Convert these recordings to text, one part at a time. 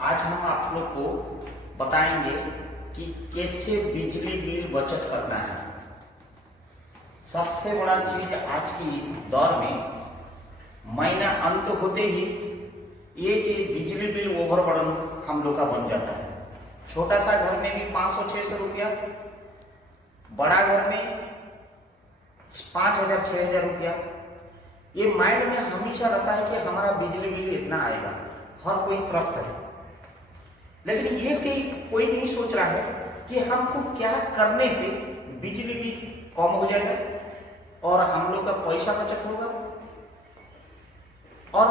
आज हम आप लोग को बताएंगे कि कैसे बिजली बिल बचत करना है। सबसे बड़ा चीज आज की दौर में महीना अंत होते ही ये कि बिजली बिल ओवरबर्डन हम लोग का बन जाता है। छोटा सा घर में भी 500-600 रुपया, बड़ा घर में 5,000-6,000 रुपया। ये माइंड में हमेशा रहता है कि हमारा बिजली बिल इतना आएगा, हर कोई त्रस्त है। लेकिन ये कोई नहीं सोच रहा है कि हमको क्या करने से बिजली बिल कम हो जाएगा और हम लोग का पैसा बचत होगा। और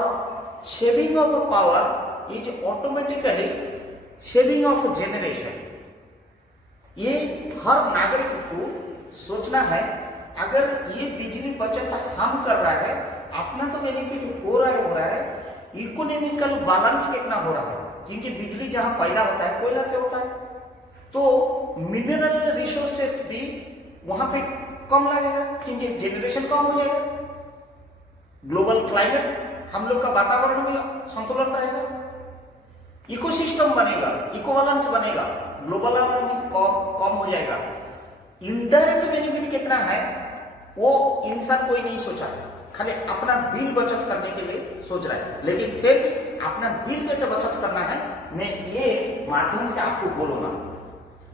saving of power is automatically saving of generation. ये हर नागरिक को सोचना है, अगर ये बिजली बचत हम कर रहा है, अपना तो बेनिफिट हो रहा है, इकोनॉमिकल बैलेंस कितना हो रहा है, क्योंकि बिजली जहां पैदा होता है कोयला से होता है, तो मिनरल रिसोर्सेस भी वहां पे कम लगेगा क्योंकि जनरेशन कम हो जाएगा। ग्लोबल क्लाइमेट, हम लोग का वातावरण भी संतुलन रहेगा, इकोसिस्टम बनेगा, इको बैलेंस बनेगा, ग्लोबल वार्मिंग कम हो जाएगा। इनडायरेक्ट बेनिफिट कितना है वो इंसान कोई नहीं सोचा, खाली अपना बिल बचत करने के लिए सोच रहा है। लेकिन फिर भी अपना बिल कैसे बचत करना है मैं ये माध्यम से आपको बोलूंगा।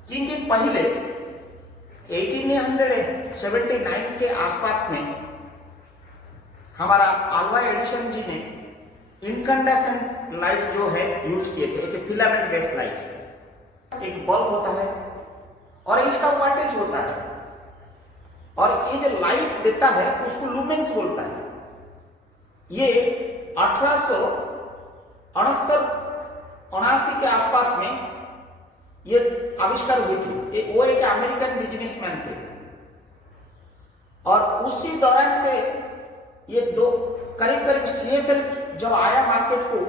क्योंकि पहले 1879 के आसपास में हमारा अल्वा एडिसन जी ने इनकंडेसेंट लाइट जो है यूज किए थे। एक फिलामेंट बेस्ड लाइट, एक बल्ब होता है और इसका वाटेज होता है, और ये जो लाइट देता है उसको लुमेंस बोलता है। ये 1869 के आसपास में ये आविष्कार हुई थी। वो एक अमेरिकन बिजनेसमैन थे, और उसी दौरान से ये दो करीब CFL जब आया मार्केट को,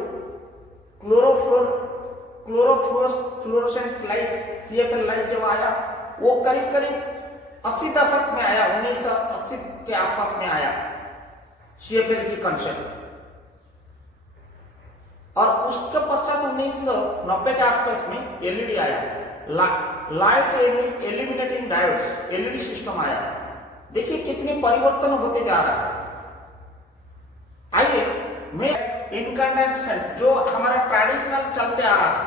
क्लोरोफ्लोरोसेंट लाइट CFL लाइट जब आया, वो करीब 80 दशक में आया, 1980 के आसपास में आया CFL की कंसेप्ट। और उसके पश्चात 1990 के आसपास में LED आया, light eliminating diodes, LED system आया। देखिए कितने परिवर्तन होते जा रहा है। आइए मैं इनकंडेसेंट जो हमारा ट्रेडिशनल चलते आ रहा था,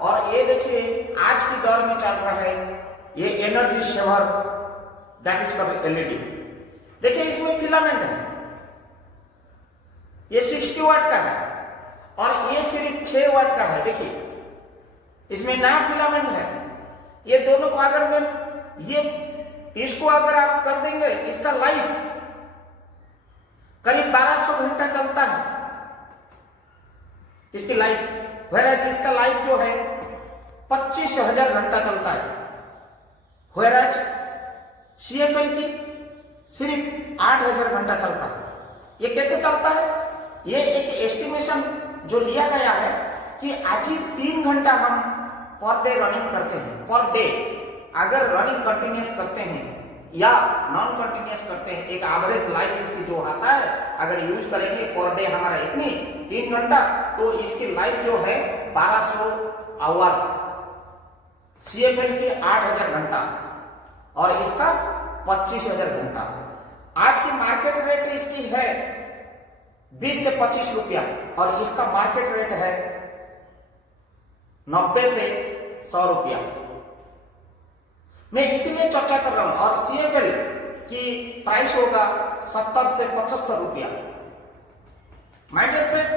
और ये देखिए आज की दौर में चल रहा है ये energy saver, that is called LED। देखिए इसमें फिलामेंट है, ये 60 वाट का है और ये सिर्फ 6 वाट का है। देखिए इसमें नया फिलामेंट है। ये दोनों को अगर मैं इसको अगर आप कर देंगे, इसका लाइफ करीब 1200 घंटा चलता है इसकी लाइफ, व्हेयरएज इसका लाइफ जो है 25,000 घंटा चलता है, व्हेयरएज CFL की सिर्फ 8,000 घंटा चलता है। ये कैसे चलता है? ये एक एस्टिमेशन जो लिया गया है कि आज ही 3 घंटा हम पर डे रनिंग करते हैं। पर डे अगर रनिंग कंटिन्यूस करते हैं या नॉन कंटिन्यूस करते हैं, एक एवरेज लाइफ इसकी जो आता है, अगर यूज करेंगे पर डे हमारा इतनी 3 घंटा, तो इसकी लाइफ जो है 1200 आवर्स, CFL के 8,000 घंटा और इसका 25,000 घंटा। आज की मार्केट रेट इसकी है 20 से 25 रुपया, और इसका मार्केट रेट है 90 से 100 रुपया। मैं इसीलिए चर्चा कर रहा हूं। और CFL की प्राइस होगा 70 से 75 रुपया। माय डियर फ्रेंड,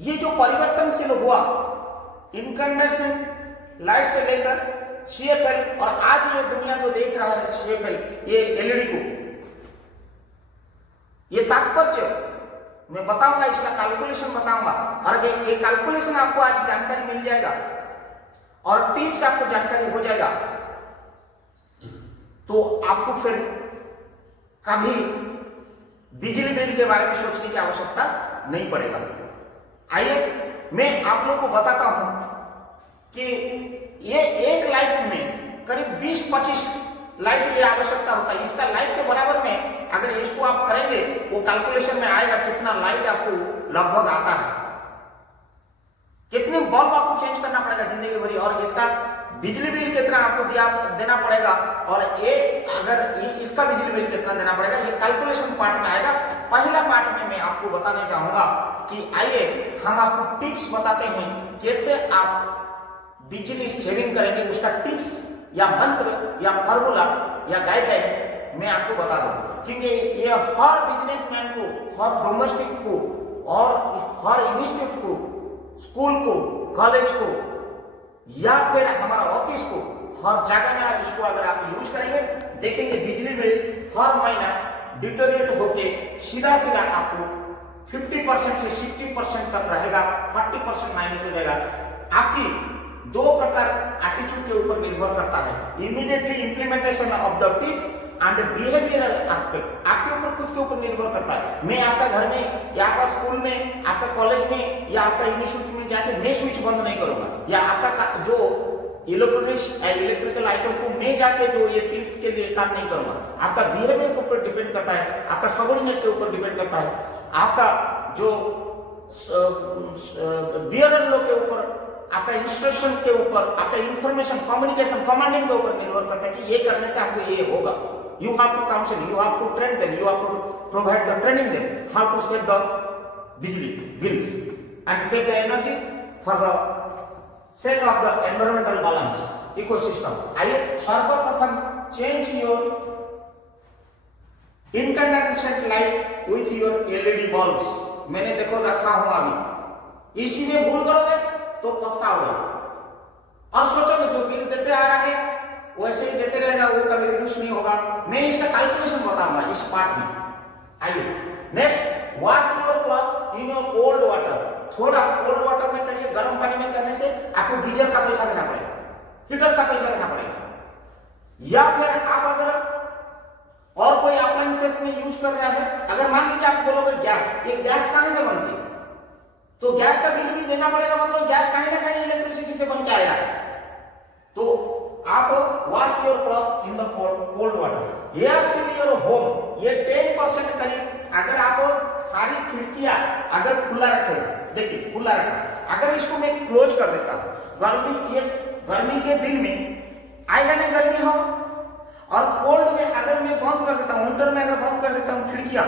ये जो परिवर्तनशील हुआ इनकंडेसेंट लाइट से लेकर CFL, और आज ये दुनिया जो देख रहा है CFL, ये LED को, ये तात्पर्य मैं बताऊंगा, इसका कैलकुलेशन बताऊंगा, और ये कैलकुलेशन आपको आज जानकारी मिल जाएगा और टिप्स आपको जानकारी हो जाएगा, तो आपको फिर कभी बिजली बिल के बारे में सोचने की आवश्यकता नहीं पड़ेगा। आइए मैं आप लोग को बताता हूं कि ये एक लाइट में करीब 20-25 लाइट की आवश्यकता होता है। इसका लाइट के बराबर में अगर इसको आप करेंगे, वो कैलकुलेशन में आएगा कितना लाइट आपको लगभग आता है। कितने बल्ब आपको चेंज करना पड़ेगा जिंदगी भरी, और इसका बिजली बिल कितना आपको देना पड़ेगा, और ये अगर इसका बिजली बिल कितना देना पड़ेगा, ये कैलकुलेशन पार्ट में आएगा। पहला पार्ट में मैं आपको बताने चाहूंगा कि आइए हम आपको टिप्स बताते हैं कैसे आप बिजली सेविंग करेंगे। उसका टिप्स या मंत्र या फॉर्मूला या गाइडलाइंस मैं आपको बता दूं, क्योंकि ये हर बिजनेसमैन को, हर डोमेस्टिक को और हर इंस्टीट्यूट को, स्कूल को, कॉलेज को या फिर हमारा ऑफिस को, हर जगह में आप इसको अगर आप यूज करेंगे, देखेंगे बिजली बिल हर महीना डिटोरेट होके सीधा सीधा आपको 50% से 60% तक रहेगा, 40% माइनस हो जाएगा। आपकी दो प्रकार एटीट्यूड के ऊपर निर्भर करता है, immediately implementation of the tips and behavioural aspect आपके ऊपर, खुद के ऊपर निर्भर करता है। मैं आपका घर में या आपका स्कूल में, आपका कॉलेज में या आपका इंस्टीट्यूट में जाके मैं स्विच बंद नहीं करूंगा, या आपका जो इलेक्ट्रॉनिक्स इलेक्ट्रिकल आइटम को मैं जाके जो ये टिप्स के लिए काम नहीं करूंगा। आपका बिहेवियर के ऊपर डिपेंड करता है, आपका सबऑर्डिनेट के ऊपर डिपेंड करता है, आपका जो बिहेवियर लो के ऊपर, आपका इंस्ट्रक्शन के ऊपर, आपका इंफॉर्मेशन कम्युनिकेशन कमांडिंग के ऊपर निर्भर करता है कि ये करने से आपको ये होगा। You have to counsel, you have to train them, you have to provide the training them how to save the bijli bills and save the energy for the sake of the environmental balance ecosystem. आइए सर्वप्रथम change your incandescent light with your LED bulbs। मैंने देखो रखा हूं अभी, इसी में भूल करोगे तो पछताओगे और सोचोगे जो बिल देते आ रहा है वैसे ही देते रहेगा, वो कभी रिड्यूस नहीं होगा। मैं इसका कैलकुलेशन बताऊंगा इस पार्ट में। आइए next, wash your cloth in your cold water. थोड़ा कोल्ड वाटर में करिए, गर्म पानी में करने से आपको गीजर का पैसा देना पड़ेगा, हीटर का पैसा देना पड़ेगा, या फिर आप अगर और कोई अप्लायंसेस में यूज कर रहा है, अगर मान लीजिए आप बोलोगे गैस, ये गैस कहां से बनती है, तो गैस का बिल भी देना पड़ेगा, मतलब गैस कहीं ना कहीं इलेक्ट्रिसिटी से बन के आया। तो आप wash your clothes in the cold water. Air seal your home, ये 10% करीब अगर आप सारी खिड़कियां अगर खुला रखे, देखिए खुला रखा, अगर इसको मैं क्लोज कर देता हूं, गर्मी के दिन में आएगा नहीं गर्मी हवा, और कोल्ड में अगर मैं बंद कर देता हूं, विंटर में अगर बंद कर देता हूं खिड़कियां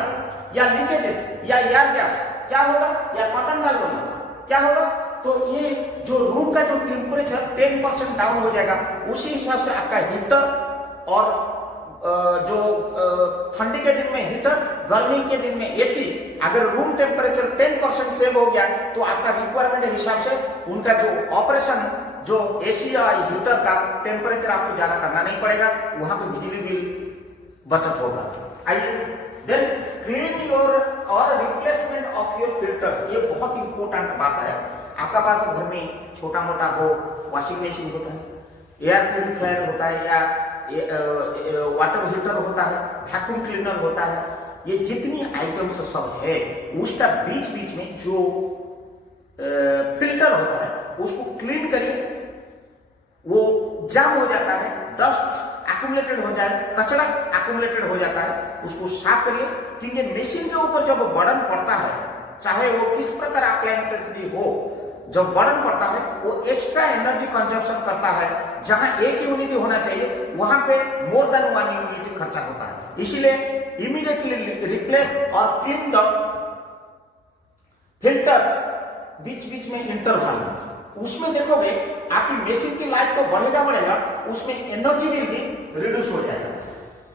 या लीकेजेस या एयर गैप्स, क्या होगा, या कॉटन डाल दूंगा, क्या होगा, तो ये जो रूम का जो टेम्परेचर 10% डाउन हो जाएगा। उसी हिसाब से आपका हीटर और जो ठंडी के दिन में हीटर, गर्मी के दिन में एसी, अगर रूम टेम्परेचर 10% सेव हो गया तो आपका रिक्वायरमेंट के हिसाब से उनका जो ऑपरेशन, जो एसी या हीटर का टेम्परेचर आपको ज्यादा करना नहीं पड़ेगा, वहां पे बिजली बिल बचत होगा। आइए देन क्लीन योर और रिप्लेसमेंट ऑफ योर फिल्टर्स। ये बहुत इंपॉर्टेंट बात है। आपका पास घर में छोटा मोटा हो, वॉशिंग मशीन होता है, एयर प्यूरिफायर होता है, या वाटर हीटर होता है, वैक्यूम क्लीनर होता है, ये जितनी आइटम्स सब है उसका बीच बीच में जो फिल्टर होता है उसको क्लीन करिए। वो जाम हो जाता है, डस्ट एक्यूमुलेटेड हो जाए, कचरा एक्यूमुलेटेड हो जाता है, उसको साफ करिए। क्योंकि मशीन के ऊपर जब बर्डन पड़ता है, चाहे वो किस प्रकार अप्लायंसेस भी हो, जब बर्डन पड़ता है वो एक्स्ट्रा एनर्जी कंजप्शन करता है। जहां एक यूनिट होना चाहिए वहां पे मोर देन 1 यूनिट खर्चा होता है। इसीलिए इमीडिएटली रिप्लेस और क्लीन द फिल्टर्स बीच बीच में इंटरवल में। उसमें देखोगे आपकी मशीन की लाइफ तो बढ़ेगा, उसमें एनर्जी बिल भी रिड्यूस हो जाएगा।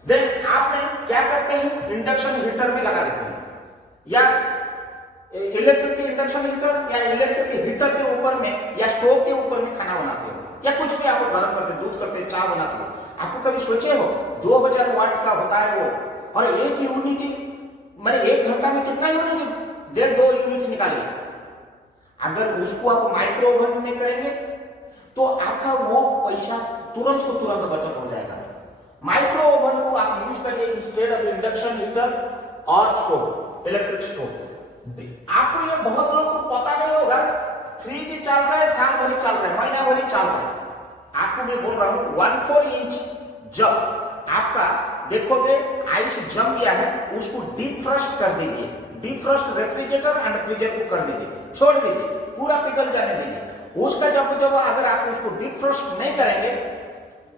देन आपने क्या करते हैं, इंडक्शन हीटर में लगा देते हैं, या इलेक्ट्रिक इंडक्शन हीटर या इलेक्ट्रिक हीटर के ऊपर में या स्टोव के ऊपर में खाना बनाते हो, या कुछ भी आपको गर्म करते, दूध करते, चाय बनाते हो। आपको कभी सोचे हो 2000 वाट का होता है वो, और एक यूनिटी मैंने 1 घंटा में कितना यूनिट, 1.5-2 यूनिट निकालिए। अगर उसको आप माइक्रो ओवन में करेंगे तो आपका वो पैसा तुरंत को तुरंत बचत हो जाएगा। माइक्रो ओवन को आप यूज करिए इंस्टेड ऑफ इंडक्शन हीटर और स्टोव, इलेक्ट्रिक स्टोव। आपको ये बहुत लोग को पता नहीं होगा, फ्रिज चल रहा है, साल भरी चल रहा है, महीना भरी चल रहा है। आपको मैं बोल रहा हूं 1/4 इंच जब आपका देखोगे आइस जम गया है, उसको डीप फ्रॉस्ट कर दीजिए। डिफ्रॉस्ट रेफ्रिजरेटर एंड फ्रीजर को कर दीजिए, छोड़ दीजिए, पूरा पिघल जाने दीजिए। उसका जब जब अगर आप उसको डिफ्रॉस्ट नहीं करेंगे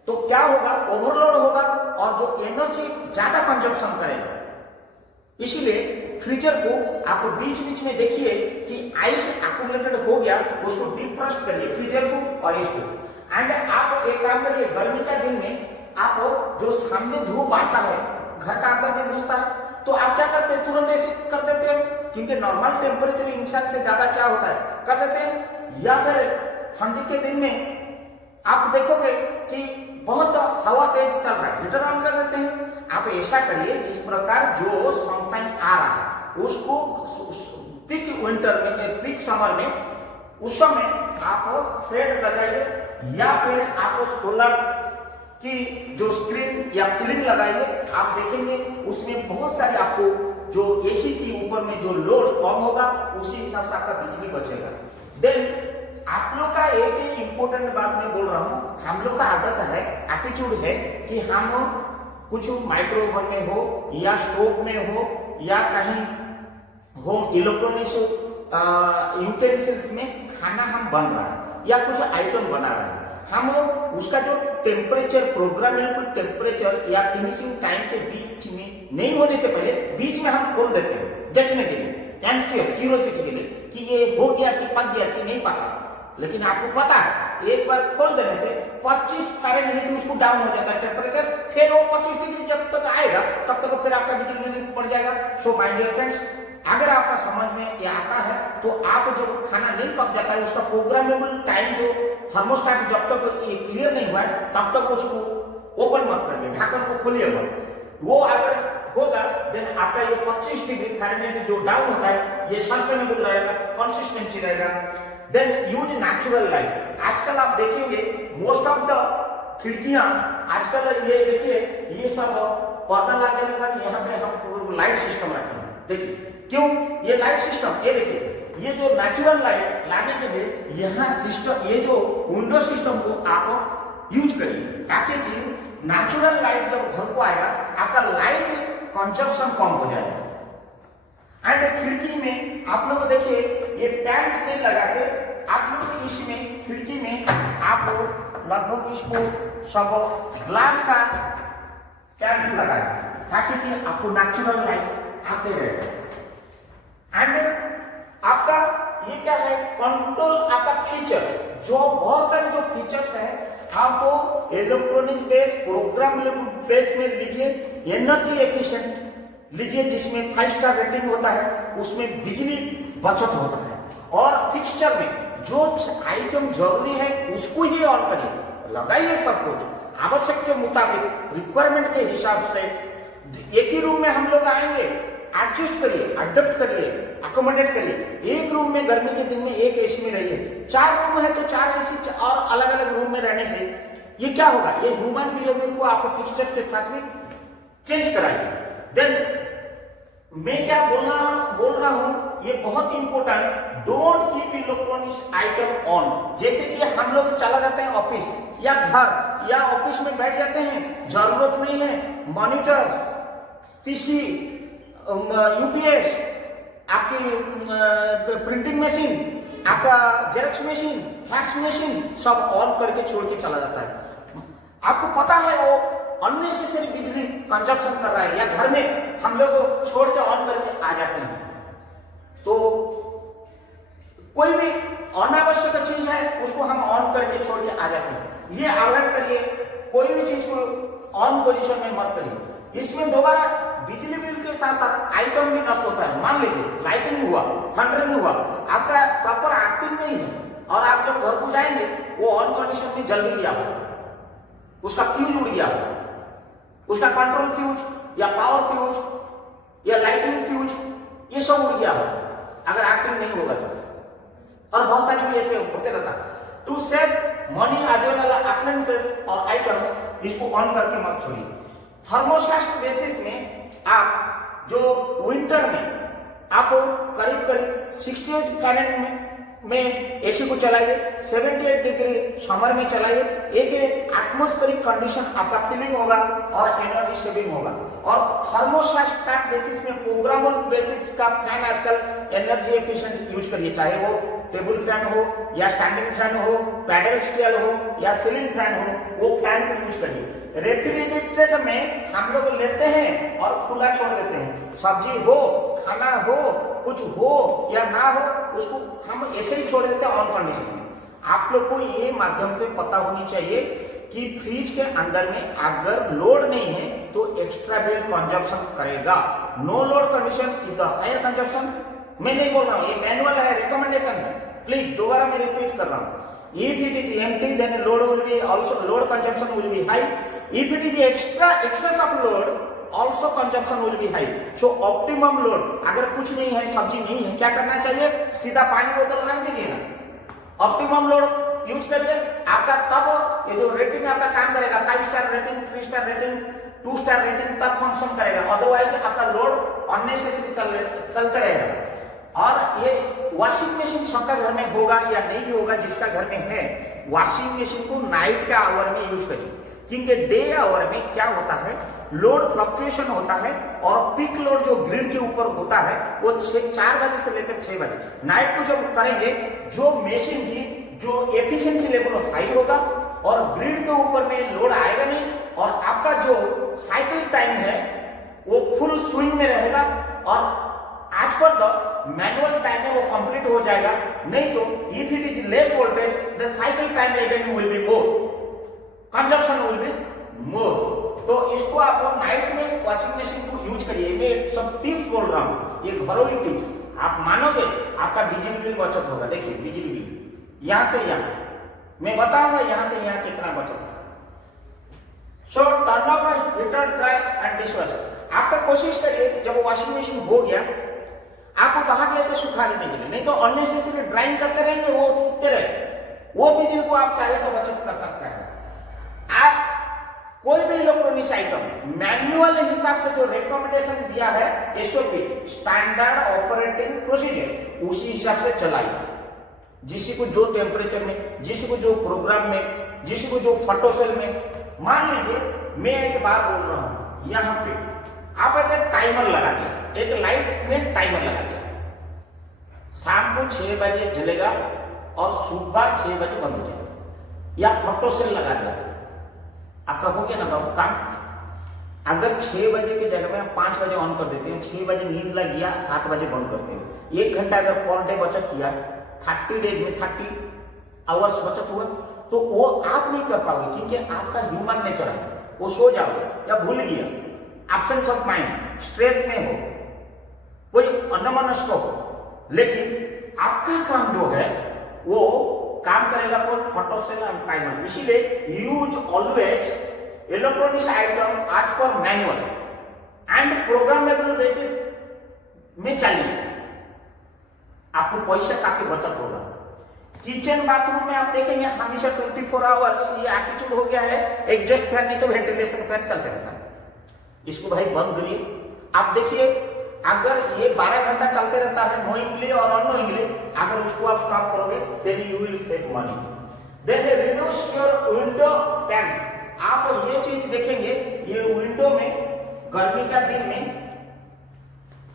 तो क्या होगा, ओवरलोड होगा और जो एनर्जी ज्यादा कंजप्शन करेगा। इसीलिए फ्रीजर को आप बीच बीच में देखिए कि आइस एक्यूमुलेटेड हो गया, उसको डिफ्रॉस्ट करिए फ्रीजर को और इसको। एंड आप एक काम करिए, गर्मी का दिन में आप जो सामने धूप आता है घर का अंदर में घुसता है तो आप क्या करते हैं, तुरंत ऐसे कर देते हैं, क्योंकि नॉर्मल टेम्परेचर इंसान से ज्यादा क्या होता है कर देते हैं। या फिर ठंडी के दिन में आप देखोगे कि बहुत हवा तेज चल रहा है, हीटर ऑन कर देते हैं। आप ऐसा करिए जिस प्रकार जो सनशाइन आ रहा है उसको पीक विंटर में, पीक समर में, उस समय आप शेड लगाइए या फिर आप सोलर की जो स्क्रीन या फिलिंग लगाइए। आप देखेंगे उसमें बहुत सारे आपको जो एसी के ऊपर में जो लोड कम होगा उसी हिसाब से आपका बिजली बचेगा। देन आप लोग का एक ही इंपॉर्टेंट बात मैं बोल रहा हूं, हम लोग का आदत है, एटीट्यूड है कि हम कुछ माइक्रोवेव में हो या स्टोव में हो या कहीं होम इलेक्ट्रॉनिक्स यूटेंसिल्स में खाना हम बन रहा है या कुछ आइटम बना रहा है, हम उसका जो टेम्परेचर, प्रोग्रामेबल टेम्परेचर या फिनिशिंग टाइम के बीच में नहीं होने से पहले बीच में हम खोल देते हैं देखने के लिए, एंशियस क्यूरियोसिटी के लिए कि ये हो गया कि पक गया कि नहीं पका। लेकिन आपको पता है एक बार खोल देने से 25 फ़ारेनहीट उसको डाउन हो जाता है टेम्परेचर, फिर वो 25 डिग्री जब तक आएगा तब तक फिर आपका बिजली बिल पड़ जाएगा। सो माय डियर फ्रेंड्स, अगर आपका समझ में ये आता है तो आप जब खाना नहीं पक जाता है उसका प्रोग्रामेबल टाइम जो थर्मोस्टेट जब तक ये क्लियर नहीं हुआ है तब तक उसको ओपन मत करिए, ढक्कन को खोलिए मत। वो अगर होगा देन आपका ये 25 डिग्री फ़ारेनहीट जो डाउन होता है ये सस्टेनेबल रहेगा, कंसिस्टेंसी रहेगा। Then use natural light. आजकल आप देखेंगे मोस्ट ऑफ द खिड़कियां आजकल ये देखिए ये सब पर्दा लगाने के बाद यहाँ पे हम लाइट सिस्टम रखे हैं। देखिए क्यों ये लाइट सिस्टम, ये देखिए ये जो नेचुरल लाइट लाने के लिए यहाँ सिस्टम, ये जो विंडो सिस्टम को आप यूज करिए ताकि कि नेचुरल लाइट जब घर को आएगा आपका लाइट कंजप्शन कम हो जाएगा। एंड खिड़की में आप लोग देखिए ये पैंस नहीं लगा के आप लोग इसमें खिड़की में आप लगभग इसको सब ग्लास का पैंस लगाए ताकि कि आपको नेचुरल लाइट आते रहे। एंड आपका ये क्या है, कंट्रोल आपका फीचर, जो बहुत सारे जो फीचर्स हैं आपको इलेक्ट्रॉनिक बेस, प्रोग्राम बेस में लीजिए, एनर्जी एफिशिएंट लीजिए जिसमें 5 स्टार रेटिंग होता है, उसमें बिजली बचत होता है। और फिक्सचर में जो आइटम जरूरी है उसको ही ऑन करिए, लगाइए सब कुछ आवश्यक के मुताबिक, रिक्वायरमेंट के हिसाब से। एक ही रूम में हम लोग आएंगे, एडजस्ट करिए, अडॉप्ट करिए, अकोमोडेट करिए। एक रूम में गर्मी के दिन में एक एसी में रहिए, 4 रूम है तो 4 एसी और अलग अलग रूम में रहने से ये क्या होगा, ये ह्यूमन बिहेवियर को आप फिक्सचर के साथ में चेंज कराइए। देन मैं क्या बोल रहा हूं ये बहुत important, don't keep electronics item on. जैसे कि हम लोग चला जाते हैं ऑफिस या घर या ऑफिस में बैठ जाते हैं, जरूरत नहीं है मॉनिटर, पीसी, यूपीएस, आपकी प्रिंटिंग मशीन, आपका जेरॉक्स मशीन, फैक्स मशीन सब ऑन करके छोड़ के चला जाता है। आपको पता है वो अननेसेसरी बिजली कंजप्शन कर रहा है, या घर में हम लोग छोड़ के ऑन करके आ जाते हैं। तो कोई भी अनावश्यक चीज है उसको हम ऑन करके छोड़ के आ जाते हैं, ये अवॉइड करिए। कोई भी चीज को ऑन पोजीशन में मत करिए, इसमें दोबारा बिजली बिल के साथ साथ आइटम भी नष्ट होता है। मान लीजिए लाइटिंग हुआ, थंडरिंग हुआ, आपका प्रॉपर आर्थिंग नहीं है और आप जब घर को जाएंगे वो ऑन कंडीशन में जल गया, उसका फ्यूज उड़ गया, उसका कंट्रोल फ्यूज या पावर फ्यूज या लाइटिंग फ्यूज ये सब उड़ गया अगर आर्थिंग नहीं होगा तो। और बहुत सारी भी ऐसे होते रहता है। To save money as well as appliances और आइटम्स, इसको ऑन करके मत छोड़िए। थर्मोस्टेट बेसिस में आप जो विंटर में आप करीब 68 फ़ारेनहीट में एसी को चलाइए, 78 डिग्री समर में चलाइए, एक एटमॉस्फेरिक कंडीशन आपका फीलिंग होगा और एनर्जी सेविंग होगा। और थर्मोस्टेट बेसिस में, प्रोग्रामेबल बेसिस का फैन आजकल एनर्जी एफिशिएंट यूज करिए, चाहे वो टेबल फैन हो या स्टैंडिंग फैन हो, पैडल स्टील हो या सीलिंग फैन हो, वो फैन को यूज करिए। रेफ्रिजरेटर में हम लोग लेते हैं और खुला छोड़ देते हैं, सब्जी हो, खाना हो, कुछ हो या ना हो, उसको हम ऐसे ही छोड़ देते हैं ऑन कंडीशन में। आप लोग को ये माध्यम से पता होनी चाहिए कि फ्रिज के अंदर में अगर लोड नहीं है तो एक्स्ट्रा बिल कंजप्शन करेगा। No load condition is the higher consumption. मैं नहीं बोल रहा हूं, ये मैनुअल है, रिकमेंडेशन है, प्लीज दोबारा मैं रिपीट कर रहा हूं। If it is empty, then load will be also, load consumption will be high. If it is excess of load, also consumption will be high. So optimum load, अगर कुछ नहीं है, सब्जी नहीं है, क्या करना चाहिए? सीधा पानी बोतल रख दीजिए ना, ऑप्टिमम लोड यूज करिए। आपका तब ये जो रेटिंग आपका काम करेगा, 5 star rating, 3 star rating, 2 star rating तब फंक्शन करेगा, अदरवाइज आपका लोड अननेसेसरी चलते रहेगा। और ये वॉशिंग मशीन सबका घर में होगा या नहीं भी होगा, जिसका घर में है, वॉशिंग मशीन को नाइट के आवर में यूज करिए, क्योंकि डे आवर में क्या होता है, लोड फ्लक्चुएशन होता है और पीक लोड जो ग्रिड के ऊपर होता है वो 4 बजे से लेकर 6 बजे। नाइट को जब करेंगे, जो मशीन की जो एफिशिएंसी लेवल हाई होगा और ग्रिड के ऊपर में लोड आएगा नहीं, और आपका जो साइकिल टाइम है वो फुल स्विंग में रहेगा, और आज पर द मैनुअल टाइम में वो कंप्लीट हो जाएगा। नहीं तो if it is less voltage, the cycle time again will be more, consumption will be more. तो इसको आप नाइट में वॉशिंग मशीन को यूज करिए। मैं सब टिप्स बोल रहा हूँ, ये घरेलू टिप्स, आप मानोगे आपका बिजली बिल बचत होगा। देखिए बिजली बिल यहां से यहां, मैं बताऊंगा यहां से यहां कितना बचत है। सो turn off heater, dry and dishwasher. आपका कोशिश करिए जब वॉशिंग मशीन हो गया, आपको बाहर लेकर सुखा देने के लिए, नहीं तो अननेसेसरी ड्राइंग करते रहेंगे, वो सूखते रहे। वो बिजली को आप चाहे तो बचत कर सकते हैं। आप कोई भी इलेक्ट्रॉनिक्स आइटम मैनुअल हिसाब से जो रिकमेंडेशन दिया है, एसओपी, स्टैंडर्ड ऑपरेटिंग प्रोसीजर, उसी हिसाब से चलाइए। जिसी को जो टेम्परेचर में, जिसी को जो प्रोग्राम में, जिसी को जो फोटो सेल में। मान लीजिए मैं एक बार बोल रहा हूं, यहां पे आप अगर टाइमर लगा दिया, एक लाइट में टाइमर लगा दिया, शाम को 6 बजे जलेगा और सुबह 6 बजे बंद हो जाएगा, या फोटो सेल लगा दिया, आपका हो गया ना बाबू काम। अगर 6 बजे की जगह में 5 बजे ऑन कर देते हैं, 6 बजे नींद लग गया, 7 बजे बंद करते हैं, 1 घंटा अगर पर डे बचत किया, 30 डेज में 30 आवर्स बचत हुआ, तो वो आप नहीं कर पाओगे, क्योंकि आपका ह्यूमन नेचर है, वो सो जाओगे या भूल गया, एब्सेंस ऑफ माइंड, स्ट्रेस में हो, कोई अन्यमनस्क हो। लेकिन आपका काम जो है वो काम करेगा कौन? Photo cell and timer. इसीलिए यूज ऑलवेज इलेक्ट्रॉनिक्स आइटम आज पर मैनुअल एंड प्रोग्रामेबल बेसिस में चलिए, आपको पैसा काफी बचत होगा। किचन बाथरूम में आप देखेंगे हमेशा 24 आवर्स ये एटीट्यूड हो गया है, एग्जॉस्ट फैन नहीं तो वेंटिलेशन फैन चलते रहता है। इसको भाई बंद करिए। आप देखिए अगर ये 12 घंटा चलते रहता है नोइंगली और अननोइंगली, अगर उसको आप स्टॉप करोगे then you will save money. Then reduce your window fans. आप ये चीज देखेंगे, ये विंडो में गर्मी का दिन में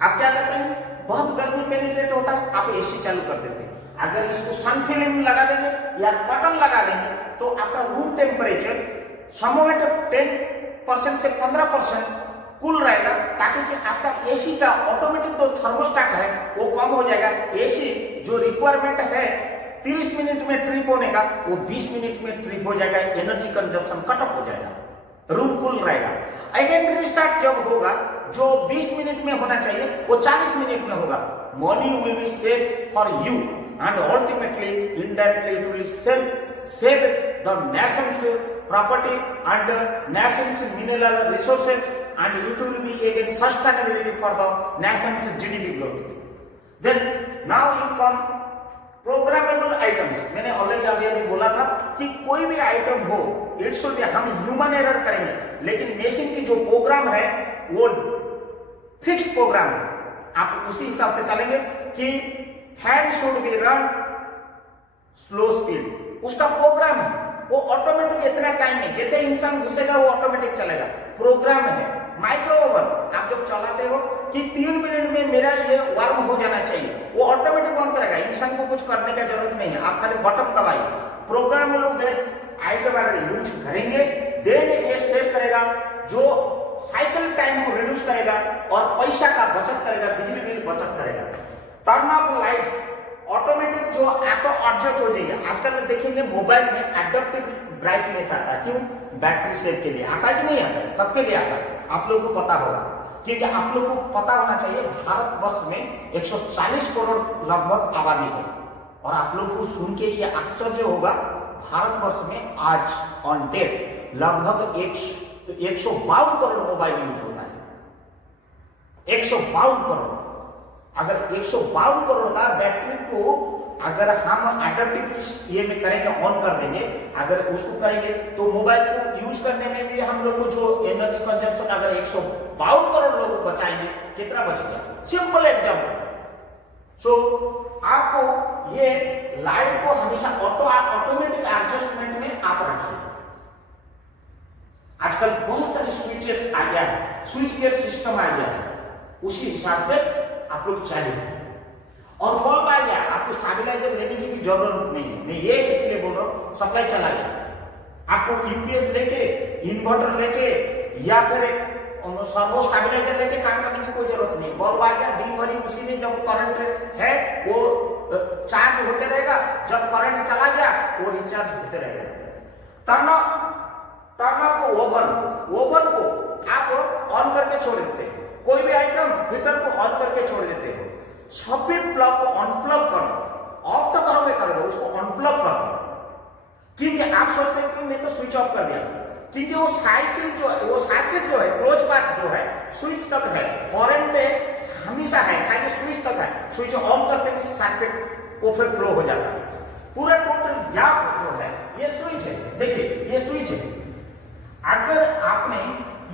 आप क्या करते हैं, बहुत गर्मी पेनिट्रेट होता है, आप एसी चालू कर देते हैं। अगर इसको सन फिल्म लगा देंगे या कर्टन लगा देंगे तो आपका रूम टेम्परेचर समोट 10% से 15% कूल रहेगा, ताकि कि आपका एसी का ऑटोमेटिक जो थर्मोस्टेट है वो कम हो जाएगा। एसी जो रिक्वायरमेंट है 30 मिनट में ट्रिप होने का, वो 20 मिनट में ट्रिप हो जाएगा, एनर्जी कंजप्शन कट ऑफ हो जाएगा, रूम कूल रहेगा। अगेन रिस्टार्ट जब होगा, जो 20 मिनट में होना चाहिए वो 40 मिनट में होगा। Money will be save for you and ultimately indirectly it will save the nation's property and nation's mineral resources, and it will be again sustainability for the nation's GDP growth. Then now you come programmable items. मैंने already अभी बोला था कि कोई भी item हो it should be, हम human error करेंगे, लेकिन मशीन की जो प्रोग्राम है वो फिक्स्ड प्रोग्राम है, आप उसी हिसाब से चलेंगे कि fan should be run slow speed, उसका प्रोग्राम है, वो ऑटोमेटिक इतना टाइम में, जैसे इंसान घुसेगा वो ऑटोमेटिक चलेगा, प्रोग्राम है। माइक्रो ओवन आप जब चलाते हो कि 3 मिनट में मेरा ये वार्म हो जाना चाहिए, वो ऑटोमेटिक ऑन करेगा, इंसान को कुछ करने की जरूरत नहीं है, आप खाली बटन दबाइए। प्रोग्रामेबल बेस आइटम अगर यूज करेंगे देन ये सेव करेगा, जो साइकिल टाइम को रिड्यूस करेगा और पैसा का बचत करेगा, बिजली बिल बचत करेगा। टर्न ऑफ लाइट्स ऑटोमेटिक जो ऑटो एडजस्ट हो जाएगा। आजकल देखेंगे मोबाइल में एडेप्टिव ब्राइटनेस आता है, क्यों? बैटरी सेव के लिए आता है कि नहीं आता है? सबके लिए आता है, आप लोगों को पता होगा, क्योंकि आप लोगों को पता होना चाहिए भारतवर्ष में 140 करोड़ लगभग आबादी है, और आप लोग को सुन के ये आश्चर्य होगा भारतवर्ष में आज ऑन डेट लगभग 152 करोड़ मोबाइल यूज होता है। 152 करोड़। अगर 152 करोड़ का बैटरी को अगर हम एडेप्टिव ये में करेंगे, ऑन कर देंगे, अगर उसको करेंगे तो मोबाइल को यूज करने में भी हम लोग को जो एनर्जी कंजप्शन अगर 152 करोड़ लोग बचाएंगे, कितना बच गया? Simple example. सो आपको ये लाइट को हमेशा ऑटोमेटिक एडजस्टमेंट में आप रखिए। आजकल बहुत सारे स्विचेस आ गया है, स्विच गियर सिस्टम आ गया है, उसी हिसाब से आप लोग चलिए। और बल्ब आ गया, आपको स्टेबलाइजर लेने की भी जरूरत नहीं है, मैं ये इसलिए बोल रहा हूँ, सप्लाई चला गया। आपको यूपीएस लेके, इन्वर्टर लेके या फिर सर्वो स्टेबलाइजर लेके काम करने की कोई जरूरत नहीं। बल्ब आ गया, दिन भर उसी में जब करंट है वो चार्ज होते रहेगा, जब करंट चला गया वो रिचार्ज होते रहेगा। टर्न ऑफ ओवन को आप ऑन करके छोड़ देते हैं, कोई भी आइटम हीटर को ऑन करके छोड़ देते हो, सभी प्लग को अनप्लग करो, ऑफ तो करोगे, उसको अनप्लग करो, क्योंकि आप सोचते हैं कि मैं तो स्विच ऑफ कर दिया, क्योंकि वो साइकिल जो है, वो सर्किट जो है, क्लोज पाथ जो है स्विच तक है, करंट हमेशा है, खाली स्विच तक है, स्विच ऑन करते ही सर्किट को फिर फ्लो हो जाता है। पूरा टोटल गैप जो है ये स्विच है, देखिए ये स्विच है। अगर आपने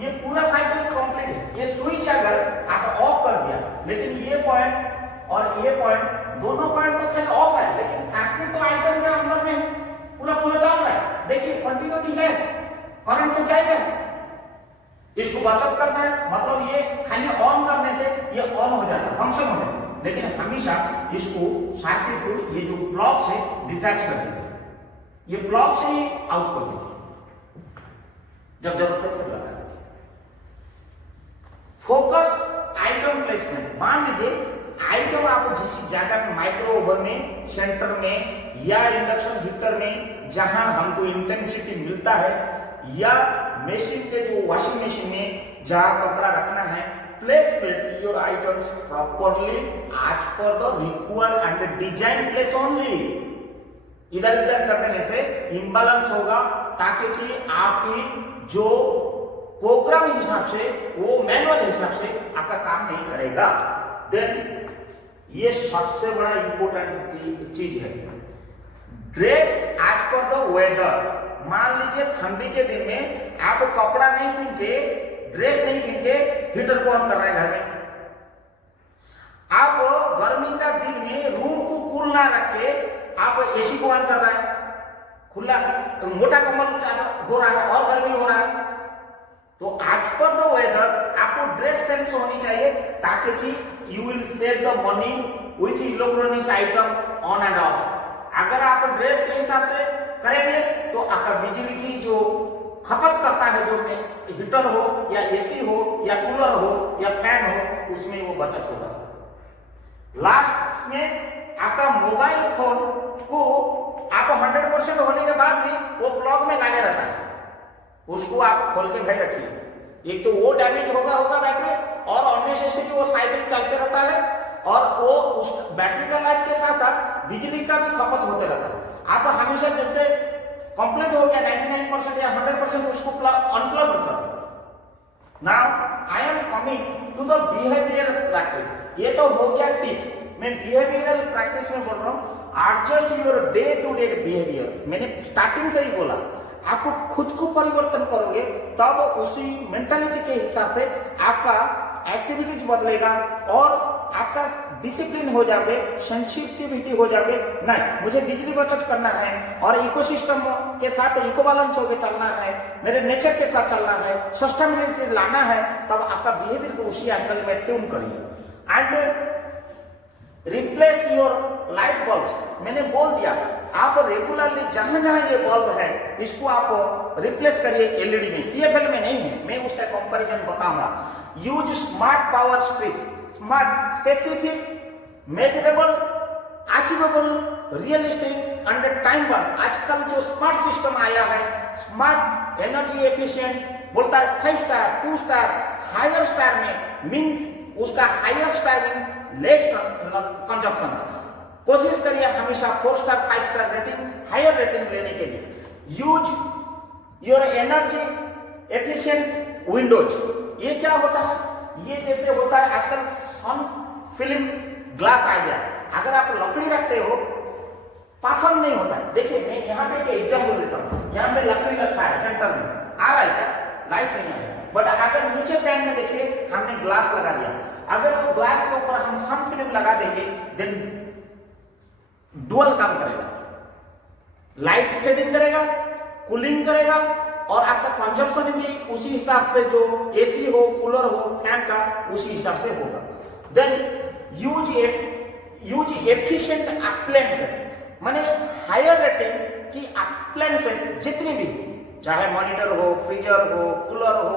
ये पूरा साइकिल कंप्लीट है, ये स्विच अगर आप ऑफ कर दिया, लेकिन ये पॉइंट और ये पॉइंट, दोनों पॉइंट तो खाली ऑफ है, लेकिन सर्किट तो आइटम के अंदर में पूरा चल रहा है, देखिए कंटिन्यूटी है, करंट तो चाहिए, इसको बचत करना है, मतलब ये खाली ऑन करने से ये ऑन हो जाता है, फंक्शन हो जाता है, लेकिन हमेशा इसको सर्किट को ये जो प्लग से डिटैच कर देते हैं, ये प्लग से ही आउट कर देते हैं, जब जरूरत है तब लगा दीजिए। फोकस आइटम प्लेसमेंट, मान लीजिए आइटम आप जिस जगह में, माइक्रो ओवन में, सेंटर में या इंडक्शन हीटर में जहां हमको इंटेंसिटी मिलता है, या मशीन के जो वॉशिंग मशीन में जहां कपड़ा रखना है, placement your items properly as per the required and design place only. इधर उधर कर देने से इम्बैलेंस होगा, ताकि कि आपकी जो प्रोग्राम हिसाब से, वो मैनुअल हिसाब से आपका काम नहीं करेगा। देन ये सबसे बड़ा इंपॉर्टेंट चीज है, dress as per the weather. मान लीजिए ठंडी के दिन में आप कपड़ा नहीं पहन के, ड्रेस नहीं पहन के हीटर को ऑन कर रहे हैं घर में, आप गर्मी का दिन में रूम को कूल ना रख के आप एसी को ऑन कर रहे हैं, खुला मोटा कम्बल ज्यादा हो रहा है और गर्मी हो रहा है, तो आज पर द वेदर आपको ड्रेस सेंस होनी चाहिए, ताकि कि you will save the money with electronics item on end of. अगर आप ड्रेस के हिसाब से करेंगे तो आपका बिजली की जो खपत करता है, जो हीटर हो या एसी हो या कूलर हो या फैन हो, उसमें वो बचत होगा। लास्ट में आपका मोबाइल फोन को आप 100% होने के बाद भी वो प्लग में लगे रहता है, उसको आप खोल के भाई रखिए। एक तो वो डैमेज होगा बैटरी, और अननेसेसरी वो साइकिल चलते रहता है, और वो उस बैटरी का लाइफ के साथ साथ बिजली का भी खपत होते रहता है। आप हमेशा जैसे कंप्लीट हो गया 99% या 100%, उसको अनप्लग कर दो। Now I am coming to the behaviour practice. ये तो हो गया टिप्स, मैं बिहेवियरल प्रैक्टिस में बोल रहा हूँ। Adjust your day to day behaviour, मैंने स्टार्टिंग से ही बोला, आपको खुद को परिवर्तन करोगे तब उसी मेंटालिटी के हिसाब से आपका एक्टिविटीज बदलेगा, और आपका डिसिप्लिन हो जाओगे, सेंसिटिविटी हो जाओगे, नहीं मुझे बिजली बचत करना है और इकोसिस्टम के साथ इको बैलेंस होकर चलना है, मेरे नेचर के साथ चलना है, सस्टेनेबिलिटी लाना है, तब आपका बिहेवियर को उसी एंगल में ट्यून करिए। And replace your light bulb, मैंने बोल दिया आप रेगुलरली जहां जहां ये बल्ब है इसको आप रिप्लेस करिए एलईडी में, सीएफएल में नहीं है, मैं उसका कंपैरिजन बताऊंगा। Use smart power strips, smart specific measurable achievable realistic and time burn. आजकल जो स्मार्ट सिस्टम आया है, स्मार्ट एनर्जी एफिशिएंट बोलता है 5 स्टार 2 स्टार, हायर स्टार में मीन्स उसका higher star means less consumption. कोशिश करिए हमेशा 4 star 5 star rating, higher rating लेने के लिए। Use your energy efficient windows. ये क्या होता है, ये जैसे होता है आजकल सन फिल्म ग्लास आ गया, अगर आप लकड़ी रखते हो पसंद नहीं होता है। देखिए मैं यहाँ पे एक एग्जाम्पल देता हूँ, यहाँ पे लकड़ी रखा है सेंटर में, आ रहा है क्या, लाइट नहीं आ रहा है, बट अगर नीचे पैन में देखिए हमने ग्लास लगा दिया, अगर वो ग्लास के ऊपर हम सन फिल्म लगा देंगे देन डुअल काम करेगा, लाइट शेडिंग करेगा, कूलिंग करेगा और आपका कंजप्शन भी उसी हिसाब से जो एसी हो, कूलर हो, फैन का उसी हिसाब से होगा। देन यूज एफिशिएंट अप्लायंसेस, माने हायर रेटिंग की अप्लायंसेस जितनी भी, चाहे मॉनिटर हो, फ्रीजर हो, कूलर हो,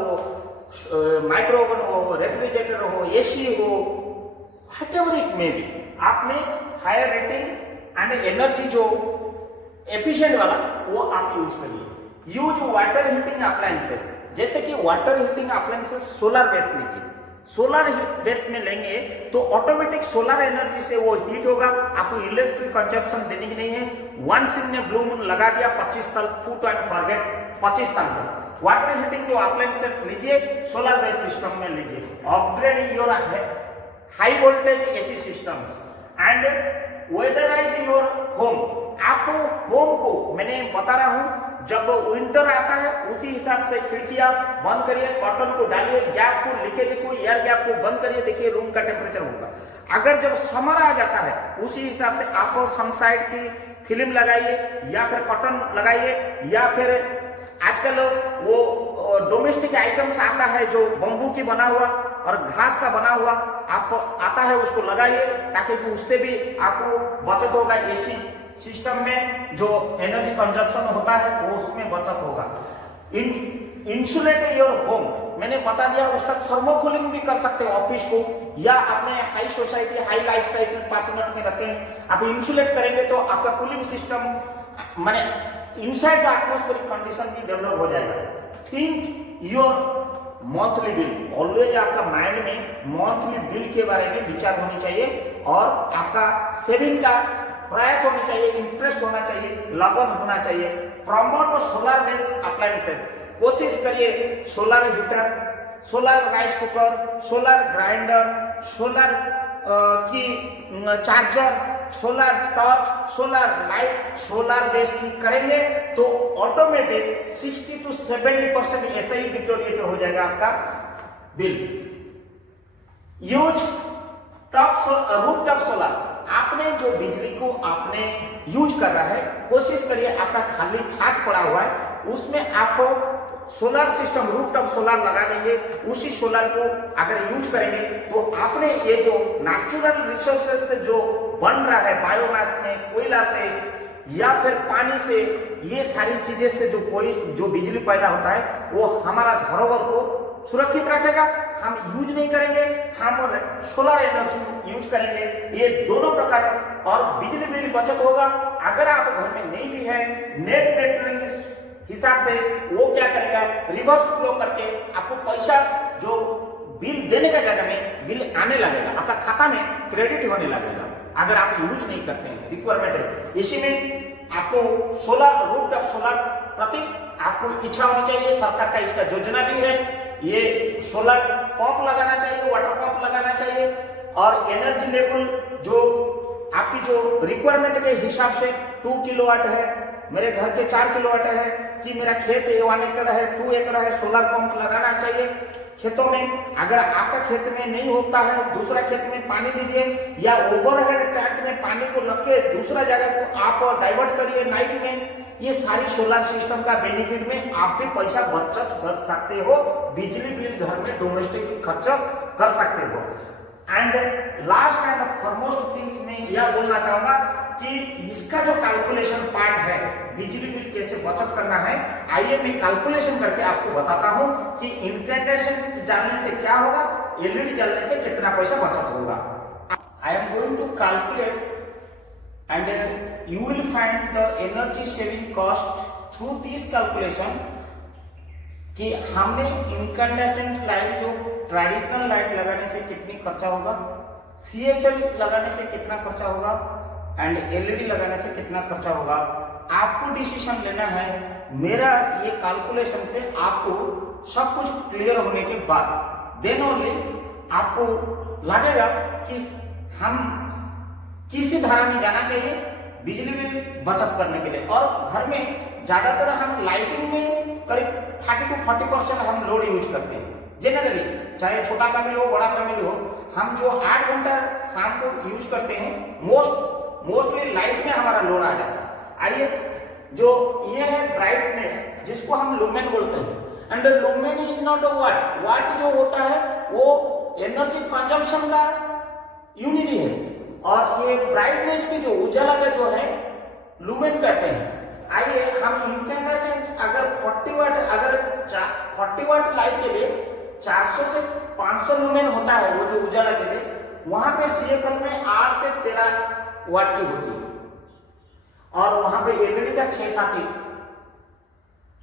माइक्रोवेव हो, रेफ्रिजरेटर हो, एसी हो, व्हाटएवर इट मे बी, आपने हायर रेटिंग एंड एनर्जी जो एफिशिएंट वाला वो आप यूज करिए। यूज वाटर हीटिंग अप्लायंसेस, जैसे कि water heating appliances solar base लीजिए, सोलर बेस में लेंगे तो ऑटोमेटिक सोलर एनर्जी से वो हीट होगा, आपको इलेक्ट्रिक कंजप्शन देने की नहीं है। वंस इन ने ब्लू मून लगा दिया 25 साल, फुट एंड फॉरगेट 25 साल तक। वाटर हीटिंग जो अप्लायंसेस लीजिए सोलर बेस सिस्टम में लीजिए। Upgrade your high voltage AC systems and weatherize your home. आपको होम को मैंने बता रहा हूं, जब विंटर आता है उसी हिसाब से खिड़कियां बंद करिए, कॉटन को डालिए, गैप को, लीकेज को, एयर गैप को बंद करिए, देखिए रूम का टेम्परेचर होगा। अगर जब समर आ जाता है उसी हिसाब से आप सनसाइड की फिल्म लगाइए या फिर कॉटन लगाइए, या फिर आजकल वो डोमेस्टिक आइटम्स आता है जो बम्बू की बना हुआ और घास का बना हुआ आप आता है, उसको लगाइए ताकि उससे भी आपको बचत होगा। एसी सिस्टम में जो एनर्जी कंजप्शन होता है वो उसमें बचत होगा। इंसुलेट योर होम, मैंने बता दिया, उसका थर्मोकूलिंग भी कर सकते हो ऑफिस को, या अपने high society high lifestyle passenger में रहते हैं, आप इंसुलेट करेंगे तो आपका कूलिंग सिस्टम माने इनसाइड द एटमॉस्फेरिक कंडीशन भी डेवलप हो जाएगा। Think your monthly bill, always आपका माइंड में मंथली बिल के बारे में विचार होनी चाहिए और आपका सेविंग का प्रयास होनी चाहिए, इंटरेस्ट होना चाहिए, लगन होना चाहिए। प्रमोट सोलर बेस अप्लायंसेस, कोशिश करिए solar heater, solar rice cooker, solar grinder, solar की charger, solar torch, solar light, solar base की करेंगे तो ऑटोमेटिक 60 to 70% ऐसा ही डिटोरिएट हो जाएगा आपका बिल। यूज रूफटॉप सोलर, आपने जो बिजली को आपने यूज कर रहा है, कोशिश करिए आपका खाली छत पड़ा हुआ है उसमें आप सोलर सिस्टम रूफटॉप सोलर लगा देंगे। उसी सोलर को अगर यूज करेंगे तो आपने ये जो नेचुरल रिसोर्सेज से जो बन रहा है, बायोमास में, कोयला से या फिर पानी से, ये सारी चीजें से जो बिजली पैदा होता है वो हमारा धरोहर को सुरक्षित रखेगा। हम यूज नहीं करेंगे, हम सोलर एनर्जी यूज करेंगे, ये दोनों प्रकार और बिजली बिल बचत होगा। अगर आप घर में नहीं भी है, नेट मेटरिंग हिसाब से वो क्या करेगा, रिवर्स फ्लो करके आपको पैसा जो बिल देने का जगह में बिल आने लगेगा, आपका खाता में क्रेडिट होने लगेगा अगर आप यूज नहीं करते हैं। रिक्वायरमेंट है, इसी में आपको सोलर रूफटॉप सोलर प्रति आपको इच्छा होनी चाहिए। सरकार का इसका योजना भी है, ये सोलर पंप लगाना चाहिए, वाटर पंप लगाना चाहिए और एनर्जी लेवल जो आपकी जो रिक्वायरमेंट के हिसाब से 2 किलोवाट है मेरे घर के 4 किलोवाट है, कि मेरा खेत 1 एकड़ है, 2 एकड़ है, सोलर पंप लगाना चाहिए खेतों में। अगर आपका खेत में नहीं होता है, दूसरा खेत में पानी दीजिए, या ओवरहेड टैंक में पानी को रख के दूसरा जगह को आप डाइवर्ट करिए नाइट में। ये सारी सोलर सिस्टम का बेनिफिट में आप भी पैसा बचत कर सकते हो, बिजली बिल घर में डोमेस्टिक खर्च कर सकते हो। And last and foremost things में यह बोलना चाहूंगा कि इसका जो कैलकुलेशन पार्ट है, बिजली बिल कैसे बचत करना है, आइए मैं कैलकुलेशन करके आपको बताता हूं कि इनकैंडेसेंट डालने से क्या होगा, एलईडी डालने से कितना पैसा बचत होगा। I am going to calculate and you will find the energy saving cost through this calculation कि हमने इनकैंडेसेंट लाइट जो ट्रेडिशनल लाइट लगाने से कितनी खर्चा होगा, CFL लगाने से कितना खर्चा होगा एंड एलईडी लगाने से कितना खर्चा होगा। आपको डिसीजन लेना है। मेरा ये कैलकुलेशन से आपको सब कुछ क्लियर होने के बाद देन ओनली आपको लगेगा कि हम किसी धारा में जाना चाहिए बिजली बिल बचत करने के लिए। और घर में ज्यादातर हम लाइटिंग में करीब 30 to 40% हम लोड यूज करते हैं जनरली, चाहे छोटा फैमिली हो बड़ा फैमिली हो। हम जो 8 घंटा शाम को यूज करते हैं मोस्टली लाइट में हमारा लोड आ जाता है। आइए, जो ये है ब्राइटनेस जिसको हम लुमेन बोलते हैं, and lumen is not a watt जो होता है वो एनर्जी कंजम्पशन का यूनिट है, और ये ब्राइटनेस की जो उजाला का जो है लुमेन कहते हैं। आइए, हम इनकैंडेसेंट अगर 40 वाट अगर 40 वाट लाइट के लिए 400 से 500 लुमेन होता है वो जो उजाला के लिए, वहां पे CFL में 8 से 13 वाट की होती है, और वहां पे एलईडी का 6-7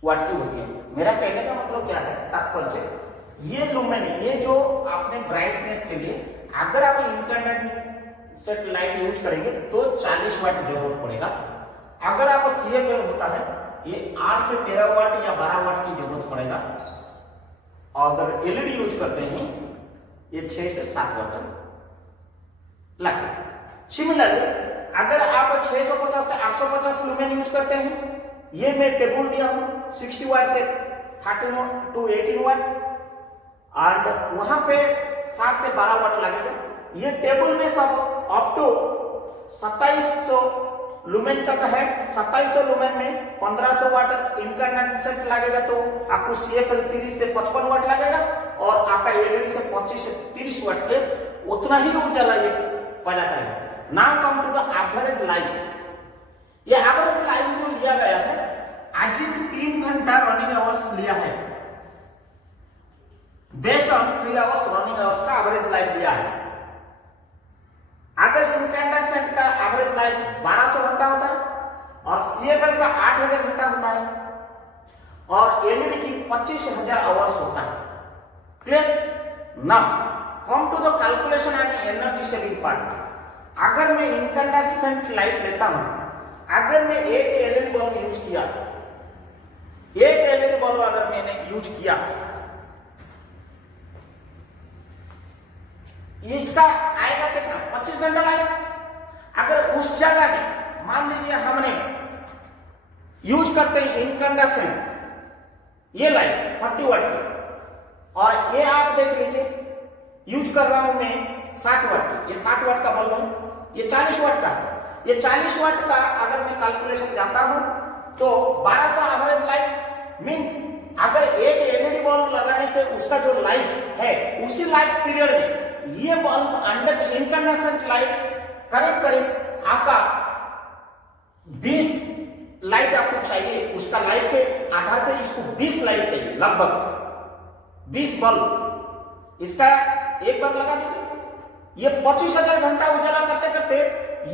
वाट की होती है। मेरा कहने का मतलब क्या है, तात्पर्य ये लुमेन, ये जो आपने ब्राइटनेस के लिए अगर आप इनकैंडेसेंट लाइट यूज करेंगे तो 40 वाट जरूरत पड़ेगा। अगर आप CFL होता है ये 8 से 13 वाट या 12 वाट की जरूरत पड़ेगा, और अगर एलईडी यूज करते हैं ये 6 से 7 वाट लगेगा। सिमिलरली अगर आप 650 से 850 लुमेन यूज करते हैं, ये मैं टेबल दिया हूं 60 वाट से 13 to 18 वाट, और वहां पे 7 से 12 वाट लगेगा। ये टेबल में सब अप टू 2700 लुमेन तक है। 2700 लुमेन में 1500 वाट इनकैंडेसेंट लगेगा, तो आपको CFL 30 से 55 वाट लगेगा, और आपका एलईडी से 25 से 30 वाट के उतना ही उजाला ये पैदा करेगा। Now come to the average life. ये एवरेज लाइफ जो लिया गया है, आज 3 घंटा रनिंग आवर्स लिया है, based on 3 hours running hours का एवरेज लाइफ लिया है। अगर इनकैंडेसेंट का एवरेज लाइफ 1200 घंटा होता है, और CFL का 8000 घंटा होता है, और एलईडी की 25000 आवर्स होता है। Clear? Now come to the calculation and energy saving part. अगर मैं इनकैंडेसेंट लाइट लेता हूं, अगर मैं एक एलईडी बल्ब यूज किया, एक एलईडी बल्ब अगर मैंने यूज किया, इसका आएगा कितना, 25 घंटा लाइट। अगर उस जगह में मान लीजिए हमने यूज करते हैं इनकैंडेसेंट ये लाइट 40 वाट की, और ये आप देख लीजिए यूज कर रहा हूं मैं 7 वाट की, ये 7 वाट का बल्ब है, ये 40 वाट का है। ये 40 वाट का अगर मैं कैलकुलेशन जाता हूं तो 1200 एवरेज लाइफ मींस अगर एक एलईडी बल्ब लगाने से उसका जो लाइफ है, उसी लाइफ पीरियड में ये बल्ब अंडर इनकैंडेसेंट लाइट करीब आपका 20 लाइट आपको चाहिए। उसका लाइट के आधार पर इसको 20 लाइट चाहिए, लगभग 20 बल्ब। इसका एक बार लगा दीजिए, ये 25000 घंटा उजाला करते करते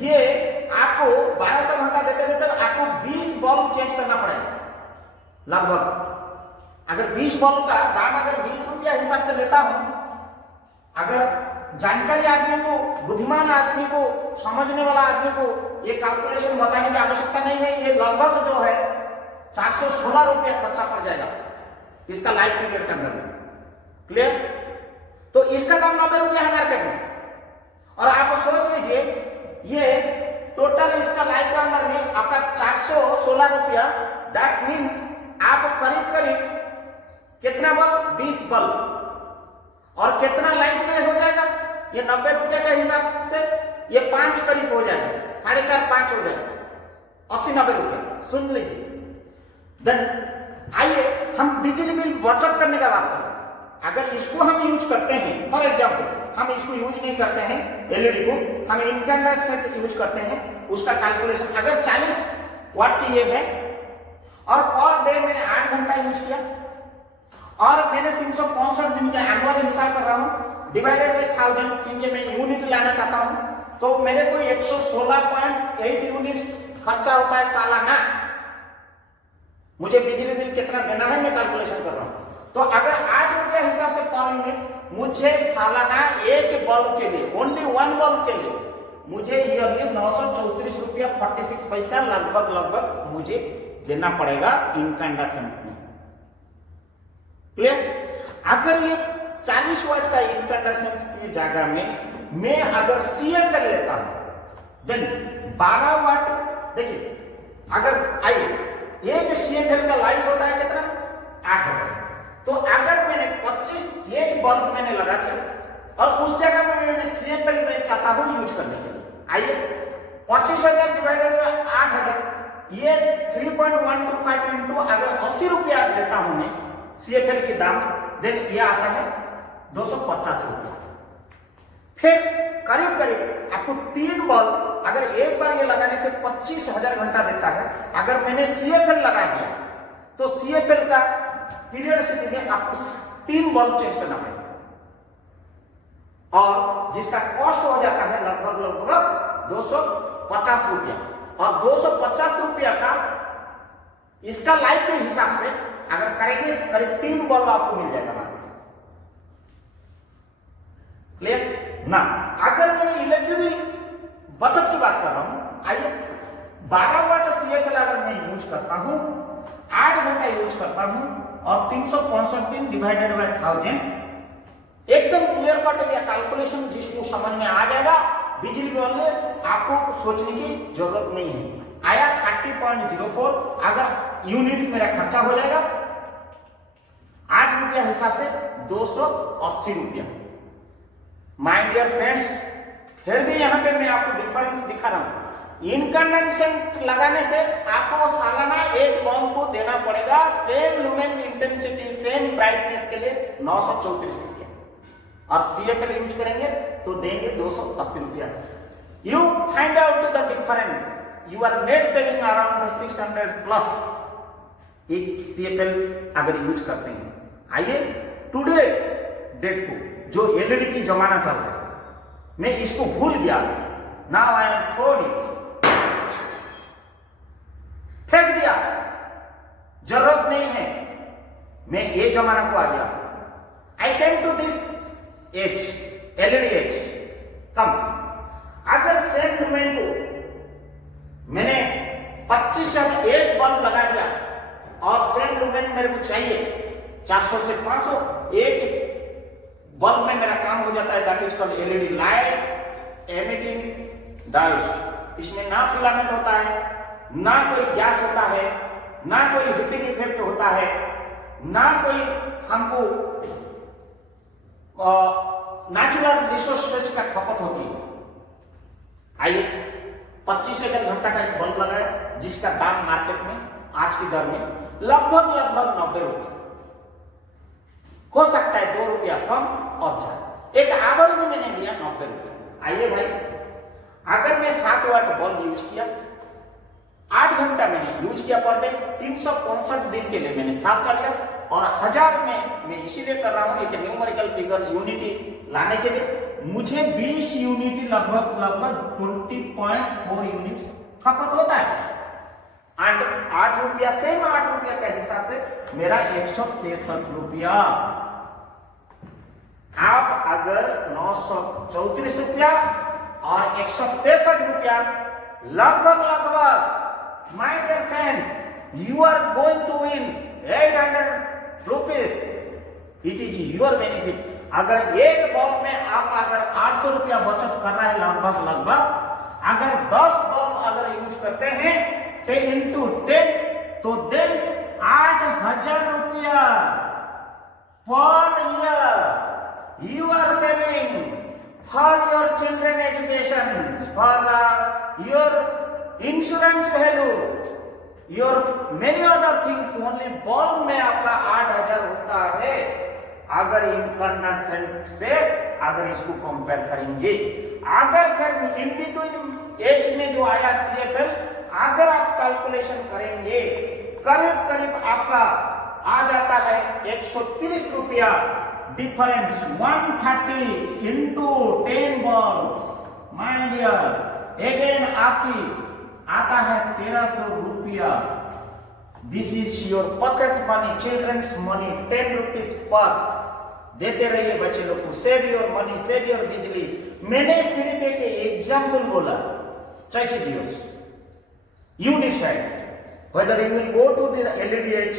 ये आपको 1200 घंटा देते देते आपको 20 बल्ब चेंज करना पड़ेगा लगभग। अगर 20 बल्ब का दाम अगर 20 रुपया हिसाब से लेता हूं, अगर जानकारी आदमी को, बुद्धिमान आदमी को, समझने वाला आदमी को ये कैलकुलेशन बताने की आवश्यकता नहीं है। ये लगभग जो है 416 रुपया खर्चा पड़ जाएगा इसका लाइफ पीरियड के अंदर में। क्लियर? तो इसका दाम 90 रुपया है मार्केट में, और आप सोच लीजिए ये टोटल इसका लाइफ के अंदर में आपका 416 रुपया, दैट मीन्स आप करीब करीब कितना बल्ब, 20 बल्ब, और कितना लाइट में हो जाएगा ये 90 रुपया के हिसाब से ये 5 करीब हो जाएगा, 4.5-5 हो जाएगा, 80-90 रुपया। सुन लीजिए। देन आइए हम बिजली बिल बचत करने का बात करें। अगर इसको हम यूज करते हैं, फॉर एग्जाम्पल हम इसको यूज नहीं करते हैं एलईडी को, हम इनकैंडेसेंट यूज करते हैं, उसका कैलकुलेशन अगर 40 वाट की ये है और पर डे मैंने 8 घंटा यूज किया और मैंने 365 दिन के एनुअल हिसाब कर रहा हूं डिवाइडेड बाय 1000, क्योंकि मैं यूनिट लाना चाहता हूं, तो मेरे को 116.8 यूनिट्स खर्चा होता है सालाना। मुझे बिजली बिल कितना देना है मैं कैलकुलेशन कर रहा हूं। तो अगर 8 रुपया हिसाब से पर यूनिट मुझे सालाना एक बल्ब के लिए, ओनली 1 बल्ब के लिए मुझे ईयरली 934 रुपया 46 पैसा लगभग मुझे देना पड़ेगा इनकैंडेसेंट में। क्लियर? अगर ये 40 वाट का इनकैंडेसेंट की जगह में मैं अगर CFL लेता हूं देन 12 वाट, देखिए अगर आइए एक CFL का लाइट होता है कितना, 8000। तो अगर मैंने 25 एक बल्ब मैंने लगा दिया और उस जगह में मैंने CFL में चाहता हूं यूज करने के लिए, आइए 25,000 डिवाइडेड बाय 8,000, ये 3.125 इंटू अगर 80 रुपया लेता हूं मैं CFL की दाम, देन ये आता है 250 रुपया। फिर करीब करीब आपको 3 बल्ब अगर एक बार ये लगाने से 25,000 घंटा देता है। अगर मैंने CFL लगा दिया तो CFL का पीरियडिसिटी में आपको 3 बल्ब चेंज करना पड़ेगा और जिसका कॉस्ट हो जाता है लगभग 250 रुपया। और 250 रुपया का इसका लाइफ के हिसाब से अगर करेंगे करीब 3 बल्ब आपको मिल जाएगा मार्केट में। क्लियर ना? अगर मैंने इलेक्ट्रिक बचत की बात कर रहा हूं, आइए 12 वाट CFL अगर मैं यूज करता हूं, 8 घंटा यूज करता हूं और 365 दिन डिवाइडेड बाय 1000, एकदम क्लियर कट है। कैलकुलेशन जिसको समझ में आ जाएगा बिजली बिल में आपको सोचने की जरूरत नहीं है। आया 30.04, अगर यूनिट मेरा खर्चा हो जाएगा 8 रुपया हिसाब से 280 रुपया। माय डियर फ्रेंड्स, फिर भी यहां पे मैं आपको डिफरेंस दिखा रहा हूं। इनकैंडेसेंट लगाने से आपको सालाना एक बल्ब को देना पड़ेगा same lumen intensity same brightness के लिए 934 रुपया, और CFL यूज करेंगे तो देंगे 280 रुपया। You find out the difference, you are net saving around 600 plus एक CFL अगर यूज करते हैं। आइए टुडे डेट को जो एलईडी की जमाना चल रहा है, मैं इसको भूल गया, now I am thrown it, फेंक दिया, जरूरत नहीं है, मैं ये जमाना को आ गया। I came to this age, LED age. कम अगर सेम लुमेन को मैंने 25 एक बल्ब लगा दिया और सेम लुमेन मेरे को चाहिए 400 से 500, एक बल्ब में मेरा काम हो जाता है, that is called LED light emitting diodes. इसमें ना फिलामेंट होता है, ना कोई गैस होता है, ना कोई हीटिंग इफेक्ट होता है, ना कोई हमको नेचुरल रिसोर्सेज का खपत होती है। आइए 25,000 घंटा का एक बल्ब लगाया जिसका दाम मार्केट में आज की दर में लगभग 90 रुपये, हो सकता है 2 रुपया कम और ज्यादा, एक एवरेज मैंने लिया 90 रुपया। आइए भाई, अगर मैं 7 वाट बल्ब यूज किया, 8 घंटा मैंने यूज किया पर डे, 365 दिन के लिए मैंने साफ कर लिया, और 1000 में मैं इसीलिए कर रहा हूं एक न्यूमेरिकल फिगर यूनिटी लाने के लिए, मुझे 20 यूनिटी लगभग 20.4 यूनिट्स खपत होता है। एंड 8 रुपया सेम 8 रुपया के हिसाब से मेरा 163 रुपया। आप अगर 934 रुपया और 163 रुपया लगभग my dear friends, you are going to win 800 rupees. It is your benefit. अगर एक बल्ब में आप अगर 800 रुपया बचत कर रहे हैं लगभग, अगर 10 बल्ब अगर यूज करते हैं इंटू 10, तो देन 8,000 रुपया per year you are saving for your children education, for your insurance value, your many other things. Only bulb में आपका 8,000 होता है अगर इनकंडेंसेंट से अगर इसको कंपेयर करेंगे। अगर फिर इन बिटवीन एज में जो आया CFL, अगर आप कैलकुलेशन करेंगे करीब करीब आपका आ जाता है 130 रुपया difference. 130 into 10 bulbs my dear, again आपकी आता है 1300 रुपया। This is your pocket money, children's money, 10 rupees पर देते रहिए बच्चे लोग को। Save your money, save your बिजली। मैंने सिर्फ एक एग्जाम्पल बोला, choice is yours, you decide whether you will go to the LEDH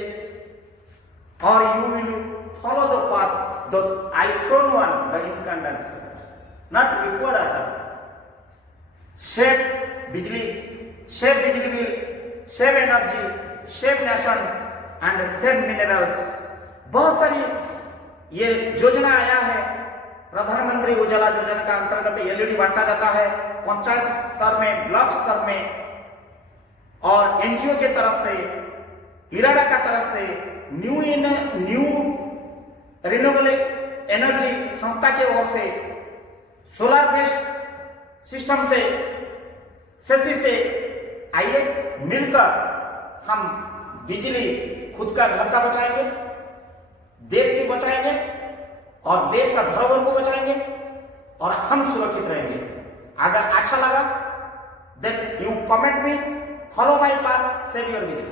or you will follow the path, the icon one, the incandescent, not required at all. Save बिजली, save बिजली bill, save energy, save nation and save minerals. बहुत सारी ये योजना आया है। प्रधानमंत्री उज्ज्वला योजना का अंतर्गत LED बांटा जाता है पंचायत स्तर में, ब्लॉक स्तर में, और एनजीओ के तरफ से, इराडा का तरफ से, न्यू रिन्यूएबल एनर्जी संस्था की ओर से, सोलर बेस्ड सिस्टम से, सेसी से, आइए मिलकर हम बिजली खुद का घर का बचाएंगे, देश की बचाएंगे और देश का धरोहर को बचाएंगे और हम सुरक्षित रहेंगे। अगर अच्छा लगा then you comment me, follow my path, save your vision.